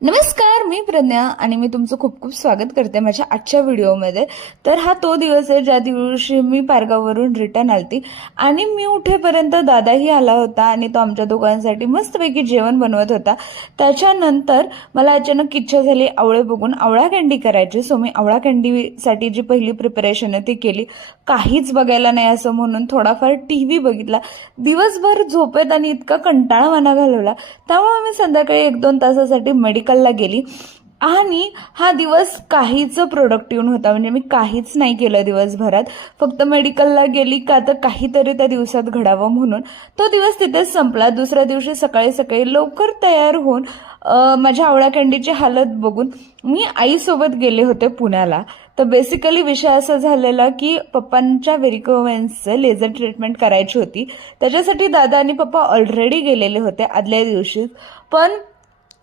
नमस्कार, मी प्रज्ञा आणि मी तुमचं खूप खूप स्वागत करते माझ्या आजच्या व्हिडिओमध्ये. तर हा तो दिवस आहे ज्या दिवशी मी पारगाववरून रिटर्न आलती आणि मी उठेपर्यंत दादाही आला होता आणि तो आमच्या दोघांसाठी मस्तपैकी जेवण बनवत होता. त्याच्यानंतर मला अचानक इच्छा झाली आवळे बघून आवळा कँडी करायची. सो मी आवळा कँडीसाठी जी पहिली प्रिपरेशन आहे ती केली. काहीच बघायला नाही असं म्हणून थोडाफार टीव्ही बघितला. दिवसभर झोपेत आणि इतका कंटाळवाणा घालवला, त्यामुळे मी संध्याकाळी 1-2 तासासाठी मेडिकलला गेली आणि हा दिवस काहीच प्रोडक्टिव्ह नव्हता. म्हणजे मी काहीच नाही केलं दिवसभरात. फक्त मेडिकलला गेली का तर काहीतरी त्या दिवसात घडावं म्हणून. तो दिवस तिथेच संपला. दुसऱ्या दिवशी सकाळी सकाळी लवकर तयार होऊन माझ्या आवळा कँडीची हालत बघून मी आईसोबत गेले होते पुण्याला. तर बेसिकली विषय असा झालेला की पप्पांच्या व्हेरिकोव्हेन्सचं लेझर ट्रीटमेंट करायची होती. त्याच्यासाठी दादा आणि पप्पा ऑलरेडी गेलेले होते आदल्या दिवशीच. पण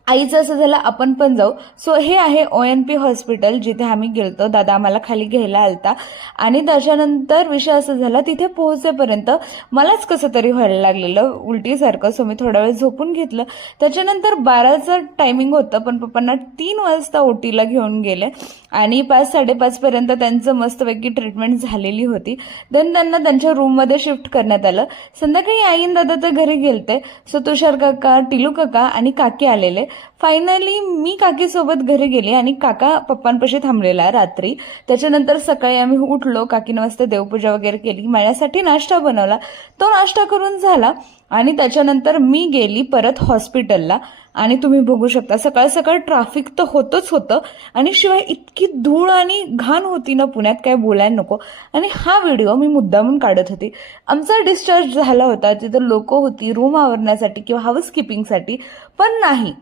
आईचं असं झालं आपण पण जाऊ. सो हे आहे ONP हॉस्पिटल जिथे आम्ही गेलतो. दादा आम्हाला खाली घ्यायला आलता आणि त्याच्यानंतर विषय असा झाला तिथे पोहोचेपर्यंत मलाच कसं तरी व्हायला लागलेलं उलटीसारखं. सो मी थोडा वेळ झोपून घेतलं. त्याच्यानंतर 12चं टायमिंग होतं पण पप्पांना 3 वाजता OTला घेऊन गेले आणि 5-5:30 पर्यंत त्यांचं मस्तपैकी ट्रीटमेंट झालेली होती. देन त्यांना त्यांच्या रूममध्ये शिफ्ट करण्यात आलं. संध्याकाळी आई आणि दादा तर घरी गेलते. सो तुषार काका, टिलू काका आणि काकी आलेले. फायनली मी काकीसोबत घरी गेले आणि काका पप्पांपाशी थांबलेला रात्री. त्याच्यानंतर सकाळी आम्ही उठलो. काकीनं मस्त देवपूजा वगैरे केली. माझ्यासाठी नाश्ता बनवला. तो नाश्ता करून झाला आणि त्याच्यानंतर मी गेली परत हॉस्पिटलला. आणि तुम्ही बघू शकता सकाळ सकाळ ट्रॅफिक तर होतच होतं आणि शिवाय इतकी धूळ आणि घाण होती ना पुण्यात काय बोलायला नको. आणि हा व्हिडिओ मी मुद्दामून काढत होती. आमचा डिस्चार्ज झाला होता. तिथं लोक होती रूम आवरण्यासाठी किंवा हाऊसकीपिंगसाठी. पण नाही,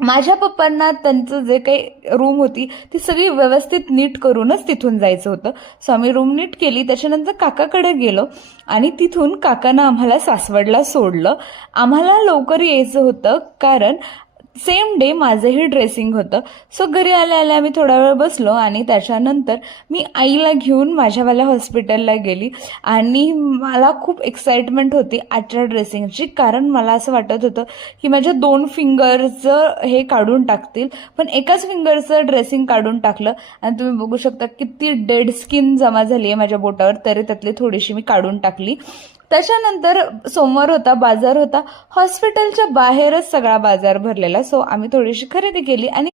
माझ्या पप्पांना त्यांचं जे काही रूम होती ती सगळी व्यवस्थित नीट करूनच तिथून जायचं होतं. सो आम्ही रूम नीट केली. त्याच्यानंतर काकाकडे गेलो आणि तिथून काकानं आम्हाला सासवडला सोडलं. आम्हाला लवकर यायचं होतं कारण सेम डे माझंही ड्रेसिंग होतं. सो घरी आल्या आल्या मी थोडा वेळ बसलो आणि त्याच्यानंतर मी आईला घेऊन माझ्यावाल्या हॉस्पिटलला गेली आणि मला खूप एक्साइटमेंट होती आजच्या ड्रेसिंगची. कारण मला असं वाटत होतं की माझ्या 2 फिंगरचं हे काढून टाकतील. पण एकाच फिंगरचं ड्रेसिंग काढून टाकलं आणि तुम्ही बघू शकता किती डेड स्किन जमा झाली आहे माझ्या बोटावर. तरी त्यातली थोडीशी मी काढून टाकली. त्याच्यानंतर सोमवार होता, बाजार होता. हॉस्पिटलच्या बाहेरच सगळा बाजार भरलेला. सो आम्ही थोडीशी खरेदी केली आणि